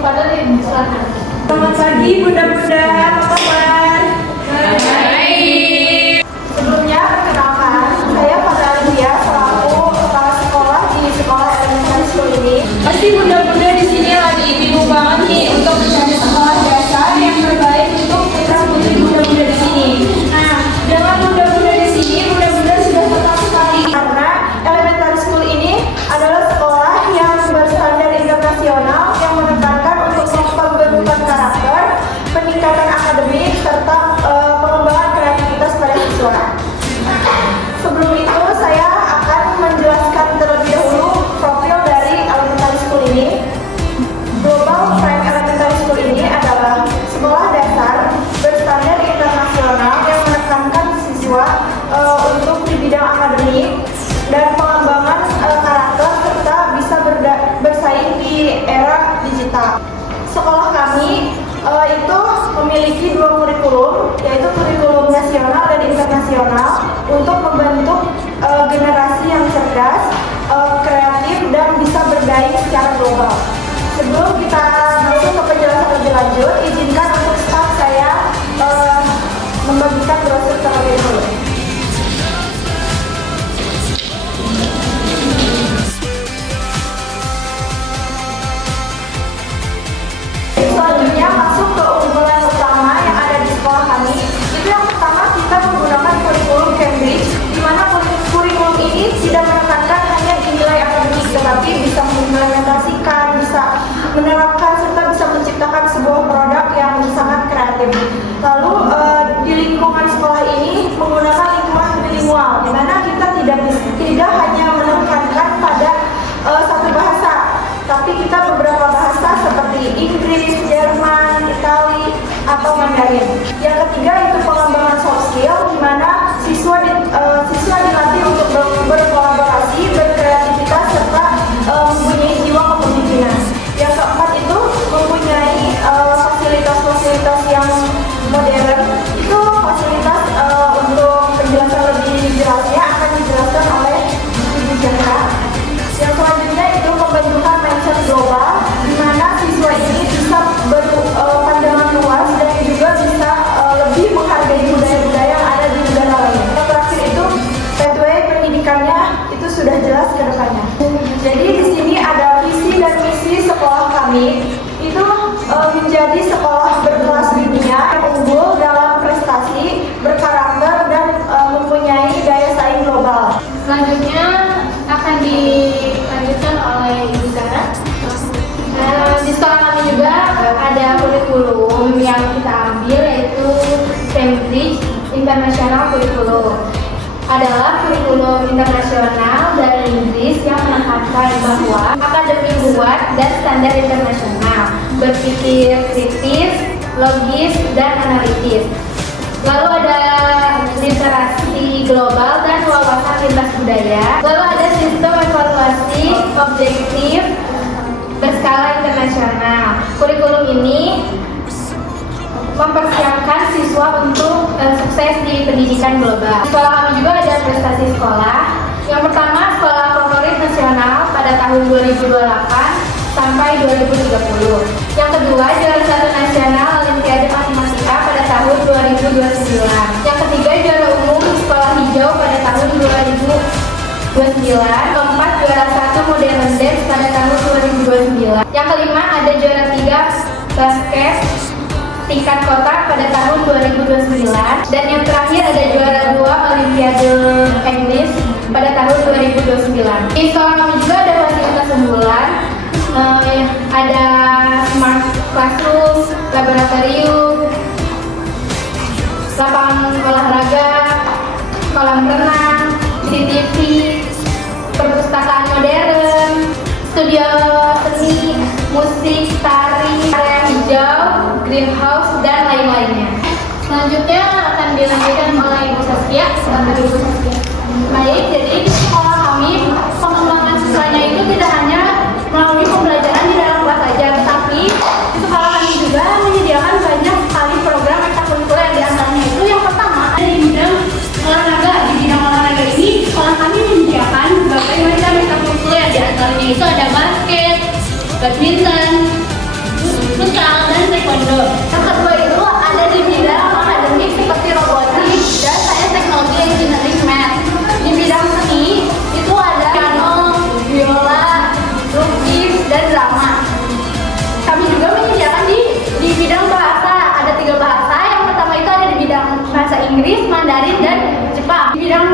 kepada Ibu Selatan. Selamat pagi Bunda-bunda, apa kabar? Baik. Sebelumnya perkenalkan, saya Fadla Alia selaku kepala sekolah di Sekolah Elementary School ini. Pasti Bunda-bunda di sini lagi bingung banget nih untuk mencari sekolah dasar yang terbaik untuk putra-putri Bunda-bunda di sini. Nah, dengan Bunda-bunda di sini, Bunda-bunda sudah tepat sekali. Karena Elementary School ini adalah sekolah yang berstandar internasional yang menekankan untuk pembentukan karakter, peningkatan akademik, serta pengembangan kreativitas pada siswa. Sebelum itu, saya akan menjelaskan terlebih dahulu profil dari Elementary School ini. Global Prime Elementary School ini adalah sekolah dasar berstandar internasional yang menekankan siswa untuk di bidang akademik dan pengembangan karakter serta bisa bersaing di era digital. Sekolah kami itu memiliki dua kurikulum, yaitu kurikulum nasional dan internasional untuk membentuk generasi yang cerdas, kreatif, dan bisa bersaing secara global. Sebelum kita masuk ke penjelasan lebih lanjut, izinkan untuk staf saya membagikan brosur terlebih dahulu. Selanjutnya masuk ke unggulan utama yang ada di sekolah kami. Itu yang pertama, kita menggunakan kurikulum Cambridge, di mana kurikulum ini tidak menekankan hanya di nilai akademik, tetapi bisa mengimplementasikan, bisa menerapkan serta bisa menciptakan sebuah produk yang sangat kreatif. Lalu di lingkungan sekolah ini menggunakan lingkungan bilingual, di mana kita tidak hanya menekankan pada satu bahasa, tapi kita beberapa bahasa seperti Inggris, Jerman, Itali, atau Mandarin. Yang ketiga itu pengembangan soft skill, di mana siswa dilatih untuk berkolaborasi, berkreativitas, serta mempunyai jiwa kepemimpinan. Yang keempat itu mempunyai fasilitas-fasilitas yang modern. Itu fasilitas untuk penjelasan lebih jelasnya akan dijelaskan oleh Ibu Jaka. Yang selanjutnya itu pembentukan mindset global, di mana siswa ini bisa berpandangan luas dan juga bisa lebih menghargai budaya-budaya yang ada di negara lain. Yang terakhir itu pathway pendidikannya itu sudah jelas ke depannya. Jadi di sini ada visi dan misi sekolah kami itu menjadi sekolah berkelas dunia yang unggul dalam prestasi, berkarakter, dan mempunyai daya saing global. Selanjutnya akan dilanjutkan oleh Ibu Zara. Di sekolah kami juga ada kurikulum yang kita ambil, yaitu Cambridge International Curriculum. Adalah kurikulum internasional dari Inggris yang menekankan bahwa akademik kuat dan standar internasional, berpikir kritis, logis, dan analitis. Lalu ada literasi global dan wawasan lintas budaya. Lalu ada sistem evaluasi objektif berskala internasional. Kurikulum ini mempersiapkan siswa untuk sukses di pendidikan global. Di sekolah kami juga ada prestasi sekolah. Yang pertama, sekolah favorit nasional pada tahun 2028 sampai 2030. Yang kedua, juara satu nasional Olimpiade Matematika pada tahun 2029. Yang ketiga, juara umum sekolah hijau pada tahun 2029. Keempat, juara satu modern dance pada tahun 2029. Yang kelima, ada juara tiga basket tingkat kota pada tahun 2029. Dan yang terakhir ada juara 2 Olimpiade English pada tahun 2029. Di sekolah kami juga ada fasilitas unggulan, ada smart classroom, laboratorium, lapangan olahraga, kolam renang, CCTV, perpustakaan modern, studio seni, musik, tari, area hijau, greenhouse, dan lain-lainnya. Selanjutnya akan dilanjutkan oleh Ibu Saskia. Ibu Saskia. Baik, jadi di sekolah kami pengembangan siswanya itu tidak hanya melalui pembelajaran di dalam kelas saja, tetapi di sekolah kami juga menyediakan banyak sekali program ekstrakurikuler. Di antaranya itu yang pertama ada di bidang olahraga. Di bidang olahraga ini sekolah kami menyediakan berbagai macam ekstrakurikuler. Di antaranya itu ada basket, badminton, Inggris, Mandarin, dan Jepang. Di bidang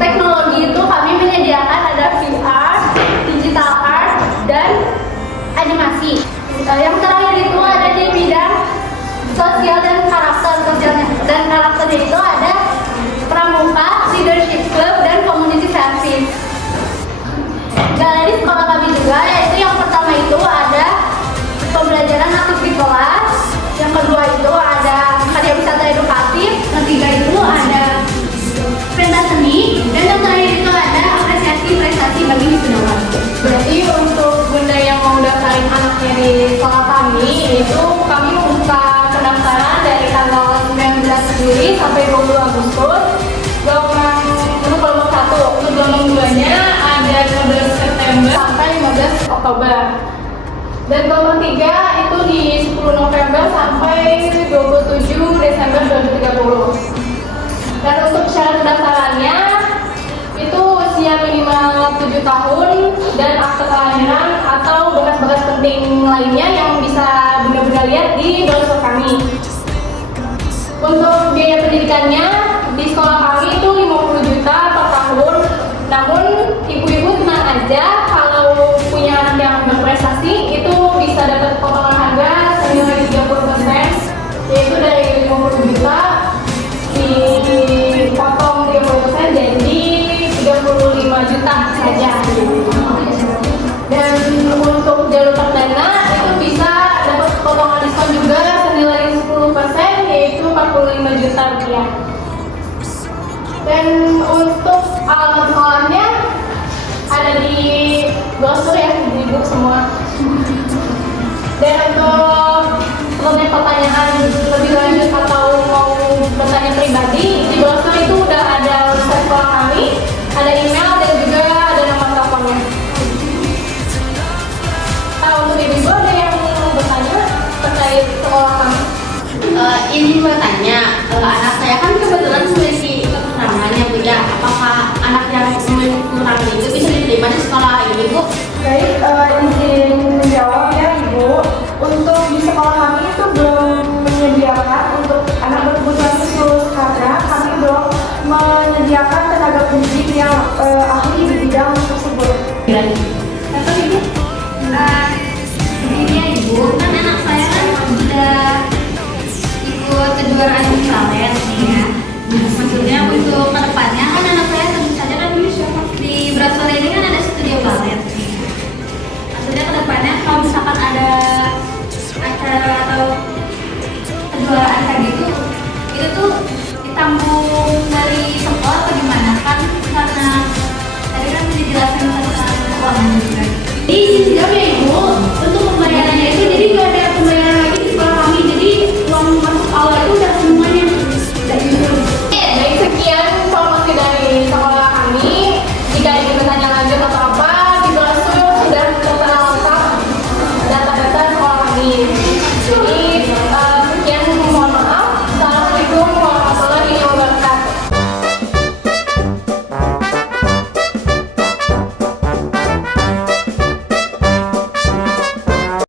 teknologi itu kami menyediakan ada VR, digital art, dan animasi. Yang terakhir itu ada di bidang sosial dan karakter. Dan karakternya itu ada pramuka, leadership club, dan community service. Galeri sekolah kami juga, yaitu yang pertama itu ada pembelajaran aktif di kelas, yang kedua itu ada karya wisata edukatif, yang ketiga itu ada pentas seni, dan yang terakhir itu ada apresiasi prestasi bagi wisudawan. Berarti untuk bunda yang mau daftarin anaknya di sekolah kami, itu kami membuka pendaftaran dari tanggal 19 Juli sampai 20 Agustus. Gelombang untuk kelompok 1, untuk gelombang 2-nya ada 15 September sampai 15 Oktober. Dan gelombang 3 itu di 10 November sampai 27 Desember 2030. Dan untuk syarat pendaftarannya itu usia minimal 7 tahun dan akte kelahiran atau berkas-berkas penting lainnya yang bisa benar-benar lihat di browser kami. Untuk biaya pendidikannya di sekolah kami itu 50 juta per tahun. Namun ibu-ibu tenang aja, kalau punya anak yang berprestasi itu bisa dapat potongan harga senilai 30%, yaitu dari 50 juta dipotong 30% jadi 35 juta saja. Dan untuk jalur perdana itu bisa dapat potongan diskon juga senilai 10%, yaitu 45 juta rupiah. Dan untuk alamat sekolahnya ada di brosur ya, di buku semua. Dan untuk pertanyaan lebih lanjut atau mau bertanya pribadi, di brosur itu udah ada website sekolah kami, ada email dan juga ada nomor teleponnya. Nah, untuk ibu ada yang mau bertanya terkait sekolah kami? Ini bertanya, anak saya kan kebetulan memiliki kekurangan ya Bu ya. Apakah anak yang memiliki kekurangan itu bisa diterima di sekolah ini Bu? Baik, izin menjawab ya Ibu. Untuk di sekolah kami itu belum menyediakan untuk anak berkebutuhan khusus karena kami belum menyediakan tenaga pendidik yang ahli di bidang tersebut. Atau Ibu? Ini ya Ibu, kan anak saya kan sudah ikut kejuaraan talent ya. Maksudnya untuk kedepannya kan anak saya tentu saja kan di Brasore ini kan ada studio talent. Maksudnya kedepannya kalau misalkan ada